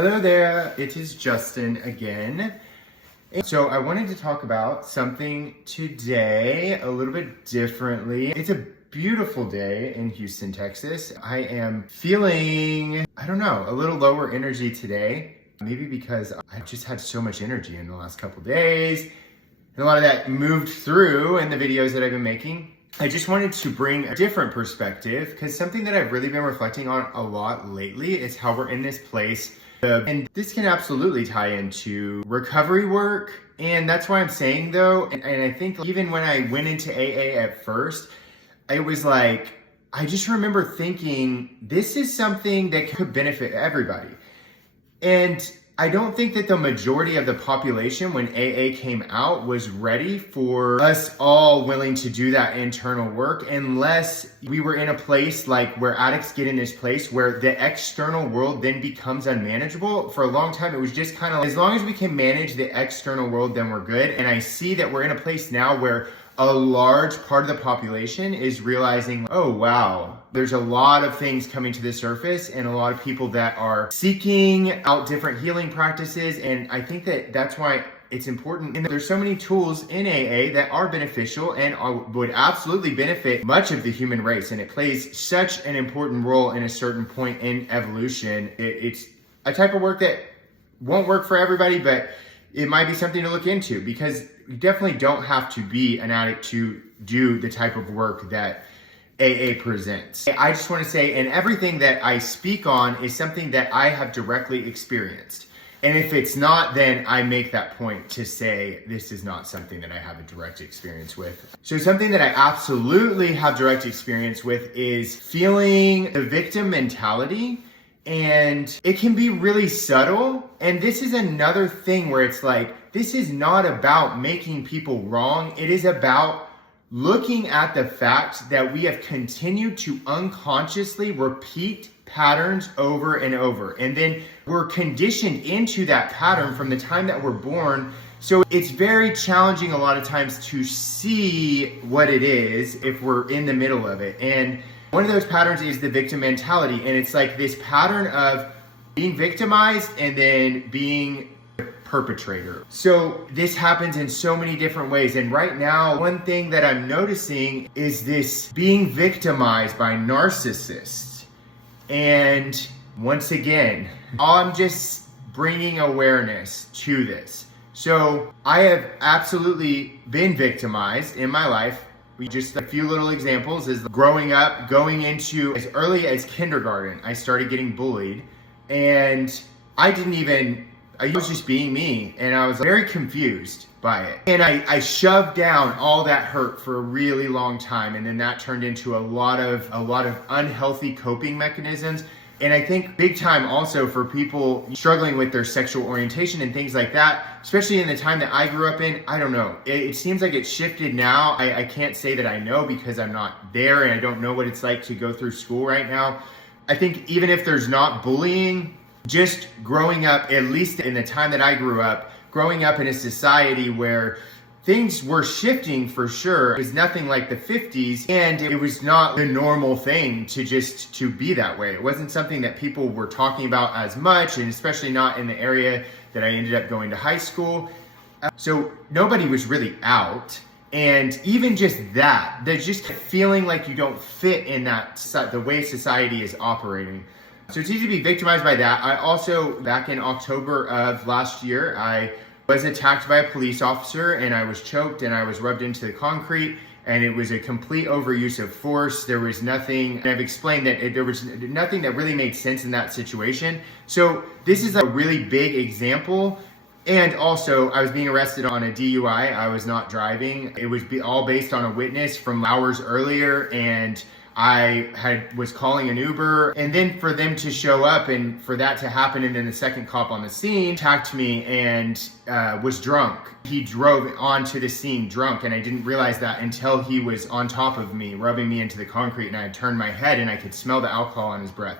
Hello there, it is Justin again. So I wanted to talk about something today a little bit differently. It's a beautiful day in Houston, Texas. I am feeling, a little lower energy today. Maybe because I just had so much energy in the last couple days. And a lot of that moved through in the videos that I've been making. I just wanted to bring a different perspective because something that I've really been reflecting on a lot lately is how we're in this place. And this can absolutely tie into recovery work. And that's why I'm saying though, and I think even when I went into AA at first, it was like, I just remember thinking, this is something that could benefit everybody. And I don't think that the majority of the population when AA came out was ready for us all willing to do that internal work unless we were in a place like where addicts get in this place where the external world then becomes unmanageable. For a long time, it was just kind of as long as we can manage the external world, then we're good. And I see that we're in a place now where a large part of the population is realizing, oh wow, there's a lot of things coming to the surface and a lot of people that are seeking out different healing practices. And I think that that's why it's important. And there's so many tools in AA that are beneficial and would absolutely benefit much of the human race. And it plays such an important role in a certain point in evolution. It's a type of work that won't work for everybody, but it might be something to look into because you definitely don't have to be an addict to do the type of work that AA presents. I just want to say, and everything that I speak on is something that I have directly experienced. And if it's not, then I make that point to say this is not something that I have a direct experience with. So something that I absolutely have direct experience with is feeling the victim mentality. And it can be really subtle. And this is another thing where it's like, this is not about making people wrong. It is about looking at the fact that we have continued to unconsciously repeat patterns over and over. And then we're conditioned into that pattern from the time that we're born. So it's very challenging a lot of times to see what it is if we're in the middle of it. And one of those patterns is the victim mentality. And it's like this pattern of being victimized and then being the perpetrator. So this happens in so many different ways. And right now, one thing that I'm noticing is this being victimized by narcissists. And once again, I'm just bringing awareness to this. So I have absolutely been victimized in my life. Just a few little examples is growing up, going into as early as kindergarten, I started getting bullied and I was just being me and I was very confused by it. And I shoved down all that hurt for a really long time. And then that turned into a lot of unhealthy coping mechanisms. And I think big time also for people struggling with their sexual orientation and things like that, especially in the time that I grew up in, I don't know. It seems like it's shifted now. I can't say that I know because I'm not there and I don't know what it's like to go through school right now. I think even if there's not bullying, just growing up, at least in the time that I grew up, growing up in a society where things were shifting for sure. It was nothing like the 50s and it was not the normal thing to be that way. It wasn't something that people were talking about as much and especially not in the area that I ended up going to high school. So nobody was really out. And even just that, there's just feeling like you don't fit in the way society is operating. So it's easy to be victimized by that. I also, back in October of last year, I was attacked by a police officer and I was choked and I was rubbed into the concrete and it was a complete overuse of force. There was nothing, and I've explained that there was nothing that really made sense in that situation. So this is a really big example. And also I was being arrested on a DUI. I was not driving. It was all based on a witness from hours earlier and I was calling an Uber and then for them to show up and for that to happen and then the second cop on the scene attacked me and was drunk. He drove onto the scene drunk and I didn't realize that until he was on top of me, rubbing me into the concrete and I had turned my head and I could smell the alcohol on his breath.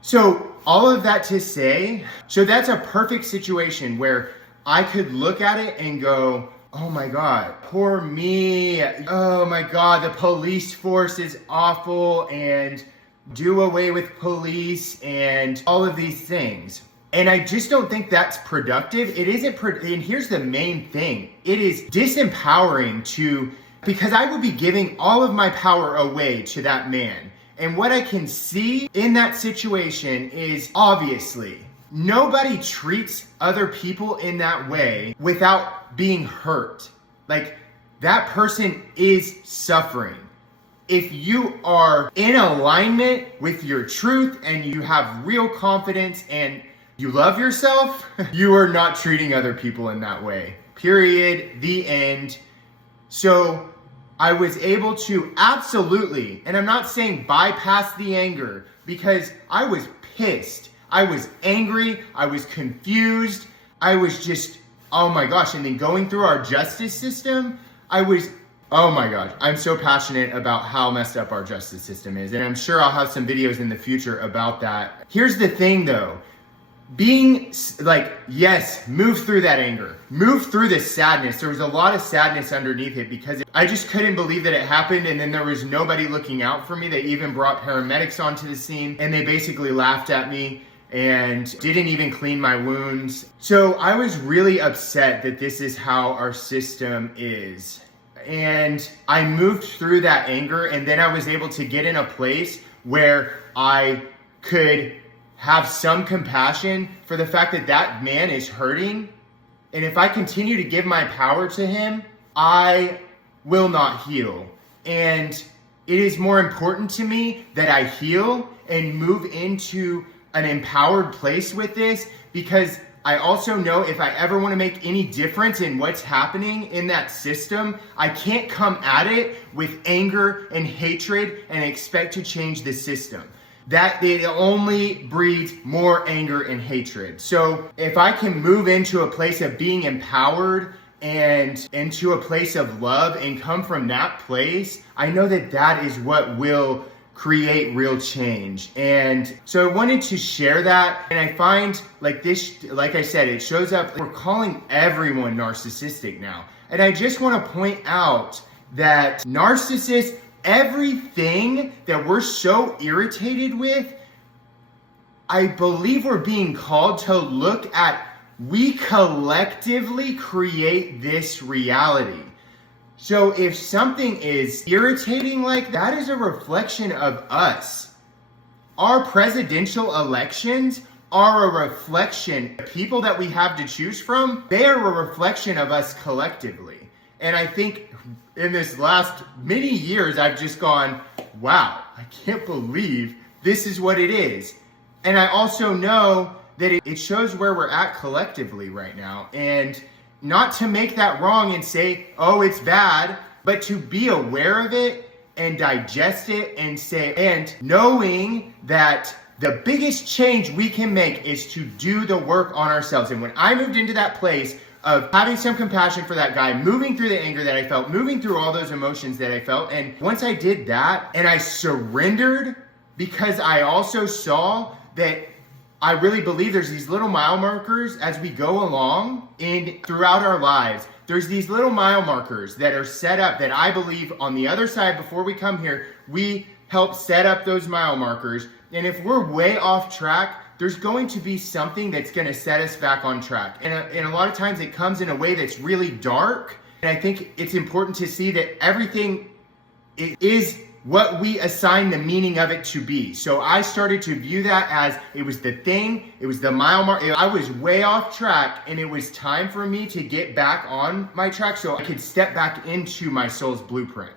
So all of that to say, so that's a perfect situation where I could look at it and go, oh my God, poor me. Oh my God, the police force is awful and do away with police and all of these things. And I just don't think that's productive. It isn't, and here's the main thing. It is disempowering because I will be giving all of my power away to that man. And what I can see in that situation is obviously nobody treats other people in that way without being hurt. Like, that person is suffering. If you are in alignment with your truth and you have real confidence and you love yourself, you are not treating other people in that way. Period. The end. So I was able to absolutely, and I'm not saying bypass the anger, because I was pissed. I was angry. I was confused. I was just, oh my gosh. And then going through our justice system, oh my gosh, I'm so passionate about how messed up our justice system is. And I'm sure I'll have some videos in the future about that. Here's the thing though, being like, yes, move through that anger, move through the sadness. There was a lot of sadness underneath it because I just couldn't believe that it happened. And then there was nobody looking out for me. They even brought paramedics onto the scene and they basically laughed at me and didn't even clean my wounds. So I was really upset that this is how our system is. And I moved through that anger, and then I was able to get in a place where I could have some compassion for the fact that that man is hurting. And if I continue to give my power to him, I will not heal. And it is more important to me that I heal and move into an empowered place with this, because I also know if I ever want to make any difference in what's happening in that system, I can't come at it with anger and hatred and expect to change the system. That it only breeds more anger and hatred. So if I can move into a place of being empowered and into a place of love and come from that place, I know that that is what will create real change. And so I wanted to share that. And I find like this, like I said, it shows up, we're calling everyone narcissistic now. And I just want to point out that narcissists, everything that we're so irritated with, I believe we're being called to look at, we collectively create this reality. So if something is irritating like that is a reflection of us. Our presidential elections are a reflection, the people that we have to choose from, they are a reflection of us collectively. And I think in this last many years, I've just gone, wow, I can't believe this is what it is. And I also know that it shows where we're at collectively right now. And not to make that wrong and say, oh, it's bad, but to be aware of it and digest it and say, and knowing that the biggest change we can make is to do the work on ourselves. And when I moved into that place of having some compassion for that guy, moving through the anger that I felt, moving through all those emotions that I felt, and once I did that and I surrendered, because I also saw that I really believe there's these little mile markers as we go along and throughout our lives. There's these little mile markers that are set up that I believe on the other side, before we come here, we help set up those mile markers. And if we're way off track, there's going to be something that's going to set us back on track. And a lot of times it comes in a way that's really dark. And I think it's important to see that everything is what we assign the meaning of it to be. So I started to view that as it was the thing, it was the mile mark. I was way off track and it was time for me to get back on my track so I could step back into my soul's blueprint.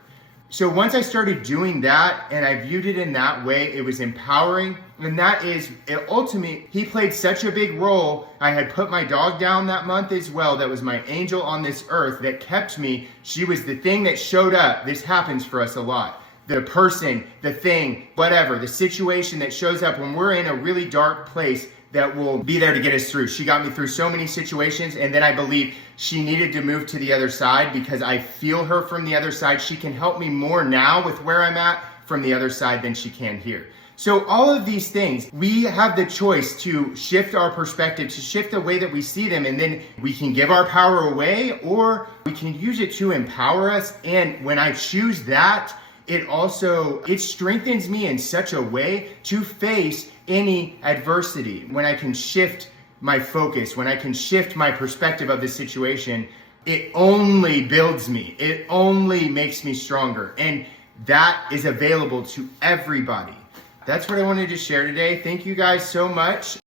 So once I started doing that and I viewed it in that way, it was empowering. And that is, ultimately, he played such a big role. I had put my dog down that month as well. That was my angel on this earth that kept me. She was the thing that showed up. This happens for us a lot. The person, the thing, whatever, the situation that shows up when we're in a really dark place that will be there to get us through. She got me through so many situations, and then I believe she needed to move to the other side because I feel her from the other side. She can help me more now with where I'm at from the other side than she can here. So all of these things, we have the choice to shift our perspective, to shift the way that we see them, and then we can give our power away or we can use it to empower us. And when I choose that, it strengthens me in such a way to face any adversity. When I can shift my focus, when I can shift my perspective of the situation, it only builds me. It only makes me stronger. And that is available to everybody. That's what I wanted to share today. Thank you guys so much.